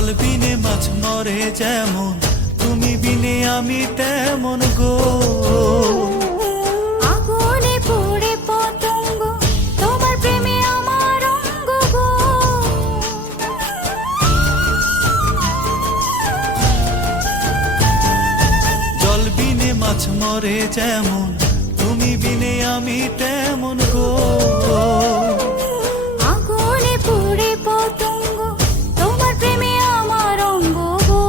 জল বিনে মাছ মরে যেমন, তুমি বিনে আমি তেমন গো। আগুনে পড়ে পতঙ্গ, তোমার প্রেমে আমার অঙ্গ গো। জল বিনে মাছ মরে যেমন, তুমি বিনে আমি তেমন গো। আগুনে পড়ে পতঙ্গ, তোমার প্রেমে আমার অঙ্গ গো।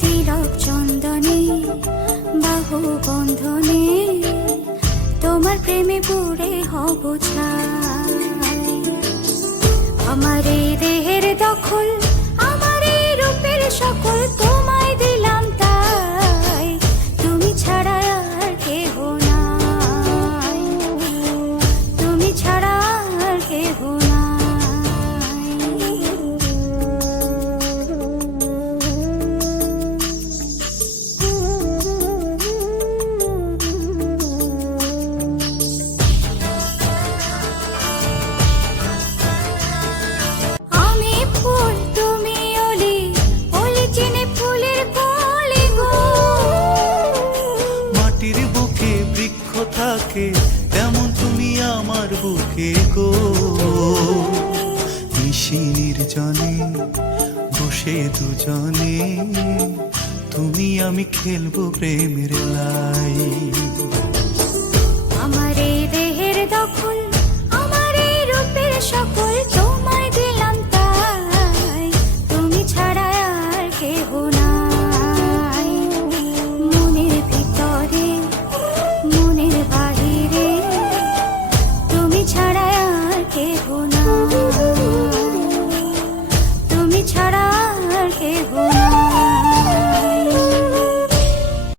তিলক চন্দনে বাহু বন্ধনে, তোমার প্রেমে পড়ে হব ছাই। আমার এই দেহের দখল, আমার এই রূপের সকল তোমায় দিলাম তাই। তুমি ছাড়া আর কেহ নাই, তুমি ছাড়া আর কেহ নাই। আমি ফুল তুমি অলি, অলি চিনে ফুলের কলি গো। মাটির বুকে বৃক্ষ থাকে, তেমন তুমি আমার বুকে গো। নিশি নির্জনে বসে দুজনে, তুমি আমি খেলবো প্রেমের লাই।